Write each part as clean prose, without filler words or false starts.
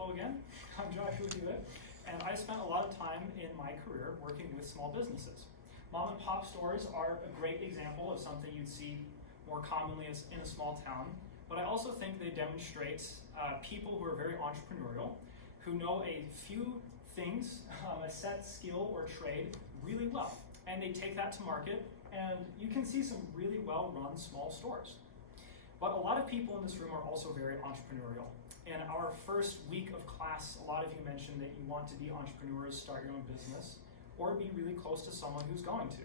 Hello again, I'm Joshua Hewitt, and I spent a lot of time in my career working with small businesses. Mom and pop stores are a great example of something you'd see more commonly in a small town, but I also think they demonstrate people who are very entrepreneurial, who know a few things, a set skill or trade really well, and they take that to market, and you can see some really well-run small stores. But a lot of people in this room are also very entrepreneurial. In our first week of class, a lot of you mentioned that you want to be entrepreneurs, start your own business, or be really close to someone who's going to.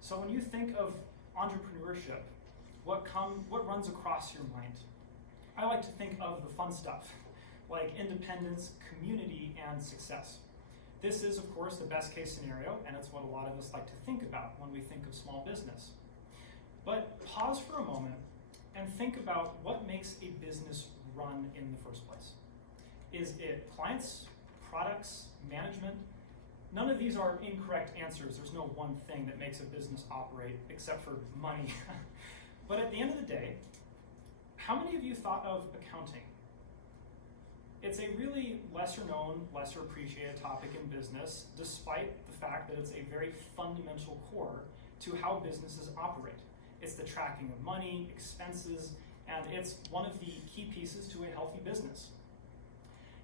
So when you think of entrepreneurship, what runs across your mind? I like to think of the fun stuff, like independence, community, and success. This is, of course, the best case scenario, and it's what a lot of us like to think about when we think of small business. But pause for a moment and think about what makes a business run in the first place. Is it clients, products, management? None of these are incorrect answers. There's no one thing that makes a business operate except for money. But at the end of the day, how many of you thought of accounting? It's a really lesser known, lesser appreciated topic in business, despite the fact that it's a very fundamental core to how businesses operate. It's the tracking of money, expenses, and it's one of the key pieces to a healthy business.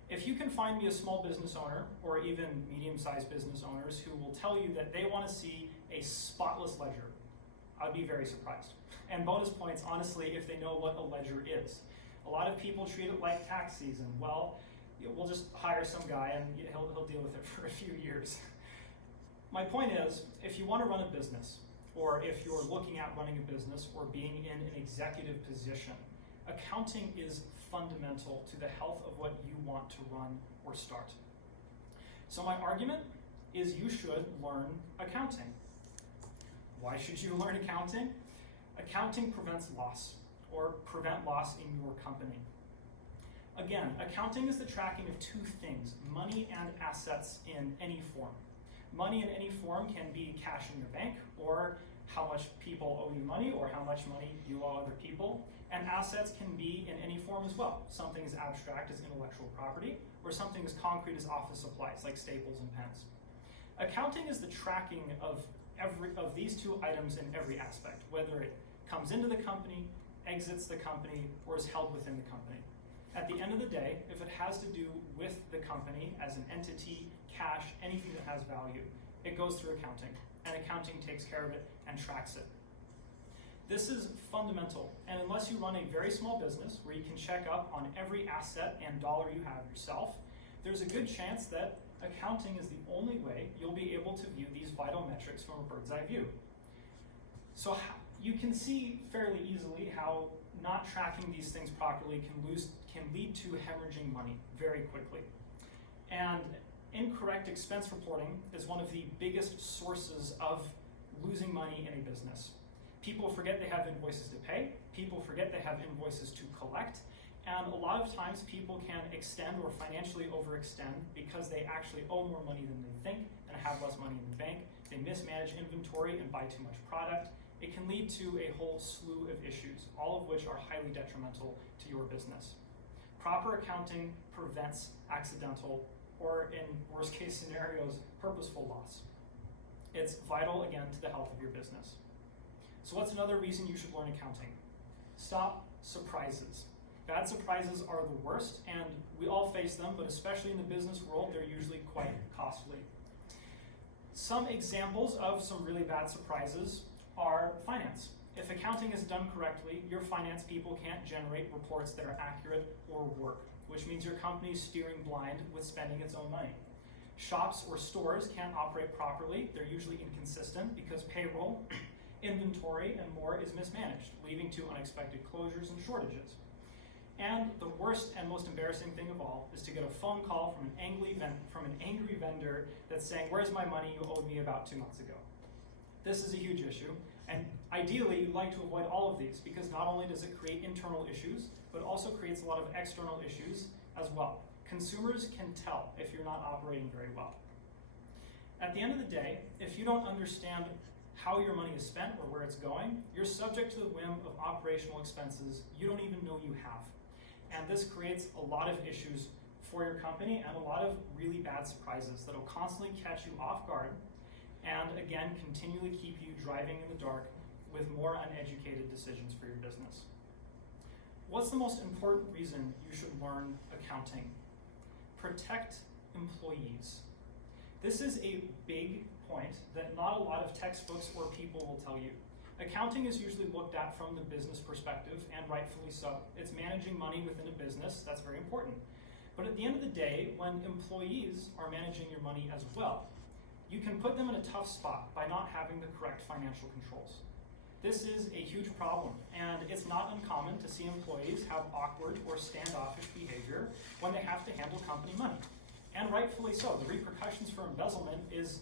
If you can find me a small business owner, or even medium-sized business owners, who will tell you that they want to see a spotless ledger, I'd be very surprised. And bonus points, honestly, if they know what a ledger is. A lot of people treat it like tax season. Well, we'll just hire some guy and he'll deal with it for a few years. My point is, if you want to run a business, or if you're looking at running a business or being in an executive position, accounting is fundamental to the health of what you want to run or start. So my argument is you should learn accounting. Why should you learn accounting? Accounting prevents loss, or prevent loss in your company. Again, accounting is the tracking of two things, money and assets in any form. Money in any form can be cash in your bank, or how much people owe you money, or how much money you owe other people. And assets can be in any form as well. Something as abstract as intellectual property, or something as concrete as office supplies, like staples and pens. Accounting is the tracking of these two items in every aspect, whether it comes into the company, exits the company, or is held within the company. At the end of the day, if it has to do with the company as an entity, cash, anything that has value, it goes through accounting, and accounting takes care of it and tracks it. This is fundamental, and unless you run a very small business where you can check up on every asset and dollar you have yourself, there's a good chance that accounting is the only way you'll be able to view these vital metrics from a bird's eye view. So you can see fairly easily how not tracking these things properly can lead to hemorrhaging money very quickly. And incorrect expense reporting is one of the biggest sources of losing money in a business. People forget they have invoices to pay, people forget they have invoices to collect, and a lot of times people can extend or financially overextend because they actually owe more money than they think and have less money in the bank. They mismanage inventory and buy too much product. It can lead to a whole slew of issues, all of which are highly detrimental to your business. Proper accounting prevents accidental, or in worst case scenarios, purposeful loss. It's vital, again, to the health of your business. So what's another reason you should learn accounting? Stop surprises. Bad surprises are the worst, and we all face them, but especially in the business world, they're usually quite costly. Some examples of some really bad surprises are finance. If accounting is done correctly, your finance people can't generate reports that are accurate or work, which means your company is steering blind with spending its own money. Shops or stores can't operate properly. They're usually inconsistent because payroll, inventory, and more is mismanaged, leading to unexpected closures and shortages. And the worst and most embarrassing thing of all is to get a phone call from an angry vendor that's saying, "Where's my money you owed me about 2 months ago?" This is a huge issue, and ideally you'd like to avoid all of these because not only does it create internal issues, but also creates a lot of external issues as well. Consumers can tell if you're not operating very well. At the end of the day, if you don't understand how your money is spent or where it's going, you're subject to the whim of operational expenses you don't even know you have. And this creates a lot of issues for your company and a lot of really bad surprises that'll constantly catch you off guard and again continually keep you driving in the dark with more uneducated decisions for your business. What's the most important reason you should learn accounting? Protect employees. This is a big point that not a lot of textbooks or people will tell you. Accounting is usually looked at from the business perspective, and rightfully so. It's managing money within a business, that's very important. But at the end of the day, when employees are managing your money as well, you can put them in a tough spot by not having the correct financial controls. This is a huge problem, and it's not uncommon to see employees have awkward or standoffish behavior when they have to handle company money. And rightfully so. The repercussions for embezzlement is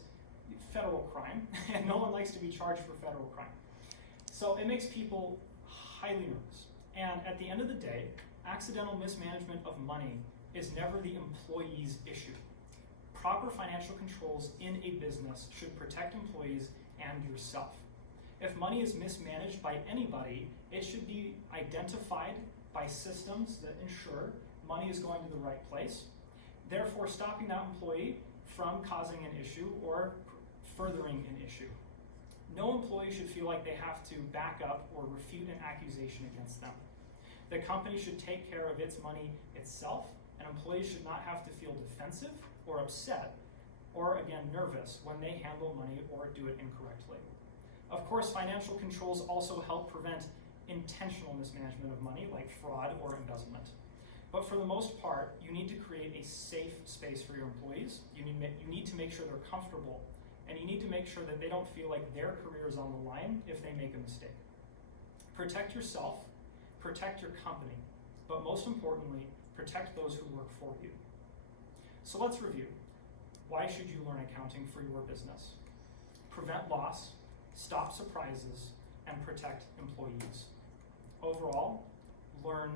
federal crime, and no one likes to be charged for federal crime. So it makes people highly nervous. And at the end of the day, accidental mismanagement of money is never the employee's issue. Proper financial controls in a business should protect employees and yourself. If money is mismanaged by anybody, it should be identified by systems that ensure money is going to the right place, therefore stopping that employee from causing an issue or furthering an issue. No employee should feel like they have to back up or refute an accusation against them. The company should take care of its money itself, and employees should not have to feel defensive or upset or, again, nervous when they handle money or do it incorrectly. Of course, financial controls also help prevent intentional mismanagement of money, like fraud or embezzlement. But for the most part, you need to create a safe space for your employees. You need to make sure they're comfortable, and you need to make sure that they don't feel like their career is on the line if they make a mistake. Protect yourself, protect your company, but most importantly, protect those who work for you. So let's review. Why should you learn accounting for your business? Prevent loss, stop surprises, and protect employees. Overall, learn